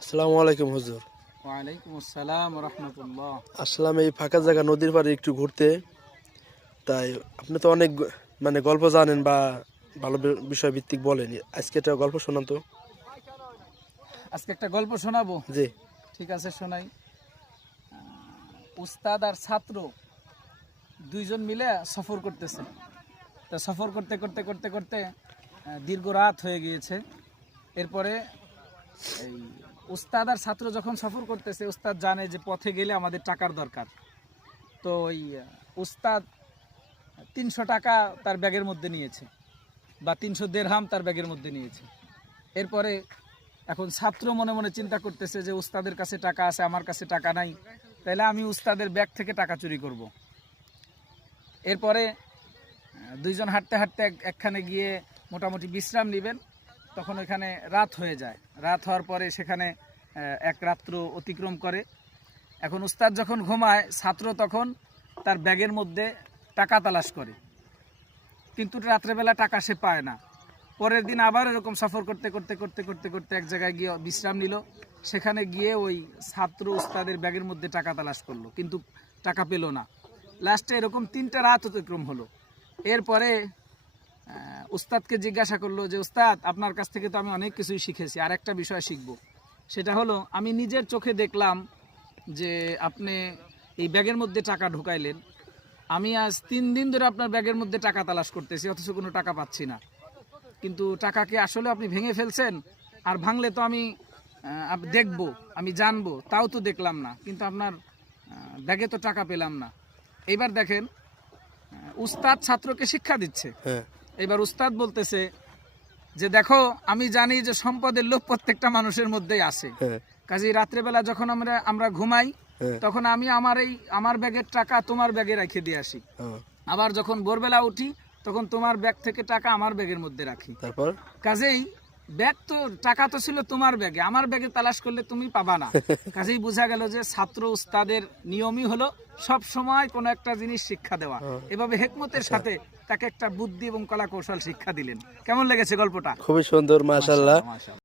আসসালামু আলাইকুম হুজুর। ওয়ালাইকুম আসসালাম রহমতুল্লাহ। আসলাম এই ফাঁকা জায়গা নদীর পাড়ে একটু ঘুরতে। তাই আপনি তো অনেক মানে গল্প জানেন বা ভালো বিষয় ভিত্তিক বলেন। আজকে একটা গল্প শোনান তো। আজকে একটা গল্প শোনাবো। জি। ঠিক আছে, শোনাই। উস্তাদ আর ছাত্র দুইজন মিলে সফর করতেছে। তা সফর করতে করতে করতে করতে দীর্ঘ রাত হয়ে গিয়েছে। এরপরে এই উস্তাদ আর ছাত্র যখন সফর করতেছে, উস্তাদ জানে যে পথে গেলে আমাদের টাকার দরকার। তো ওই উস্তাদ 300 টাকা তার ব্যাগের মধ্যে নিয়েছে, বা 300 দেরহাম তার ব্যাগের মধ্যে নিয়েছে। এরপরে এখন ছাত্র মনে মনে চিন্তা করতেছে যে উস্তাদের কাছে টাকা আছে, আমার কাছে টাকা নাই, তাইলে আমি উস্তাদের ব্যাগ থেকে টাকা চুরি করব। এরপরে দুইজন হাঁটতে হাঁটতে একখানে গিয়ে মোটামুটি বিশ্রাম নেবেন। তখন ওইখানে রাত হয়ে যায়। রাত হওয়ার পরে সেখানে এক রাত্র অতিক্রম করে। এখন উস্তাদ যখন ঘুমায়, ছাত্র তখন তার ব্যাগের মধ্যে টাকা তালাশ করে, কিন্তু রাত্রেবেলা টাকা সে পায় না। পরের দিন আবার এরকম সফর করতে করতে করতে করতে করতে এক জায়গায় গিয়ে বিশ্রাম নিল। সেখানে গিয়ে ওই ছাত্র উস্তাদের ব্যাগের মধ্যে টাকা তালাশ করলো, কিন্তু টাকা পেল না। লাস্টে এরকম 3টা রাত অতিক্রম হলো। এরপরে উস্তাদকে জিজ্ঞাসা করলো যে উস্তাদ, আপনার কাছ থেকে তো আমি অনেক কিছুই শিখেছি, আর একটা বিষয় শিখবো। সেটা হলো, আমি নিজের চোখে দেখলাম যে আপনি এই ব্যাগের মধ্যে টাকা ঢুকাইলেন। আমি আজ 3 দিন ধরে আপনার ব্যাগের মধ্যে টাকা তালাশ করতেছি, অথচ কোনো টাকা পাচ্ছি না। কিন্তু টাকাকে আসলে আপনি ভেঙে ফেলছেন, আর ভাঙলে তো আমি দেখবো, আমি জানবো, তাও তো দেখলাম না। কিন্তু আপনার ব্যাগে তো টাকা পেলাম না। এইবার দেখেন, উস্তাদ ছাত্রকে শিক্ষা দিচ্ছে। হ্যাঁ। এবার উস্তাদ বলতেছে যে দেখো, আমি জানি যে সম্পদের লোভ প্রত্যেকটা মানুষের মধ্যেই আছে। হ্যাঁ। কাজেই রাত্রেবেলা যখন আমরা ঘুমাই, হ্যাঁ। তখন আমি আমার ব্যাগের টাকা তোমার ব্যাগে রেখে দিয়ে আসি। হ্যাঁ। আবার যখন ভোরবেলা উঠি, তখন তোমার ব্যাগ থেকে টাকা আমার ব্যাগের মধ্যে রাখি। তারপর কাজেই ব্যাগ তো, টাকা তো ছিল তোমার ব্যাগে, আমার ব্যাগে তালাশ করলে তুমি পাবা না। কাজেই বোঝা গেল যে ছাত্র উস্তাদের নিয়মই হলো সব সময় কোনো একটা জিনিস শিক্ষা দেওয়া। এভাবে হেকমতের সাথে তাকে একটা বুদ্ধি এবং কলা কৌশল শিক্ষা দিলেন। কেমন লেগেছে গল্পটা? খুবই সুন্দর, মাশাআল্লাহ। মাশাআল্লাহ।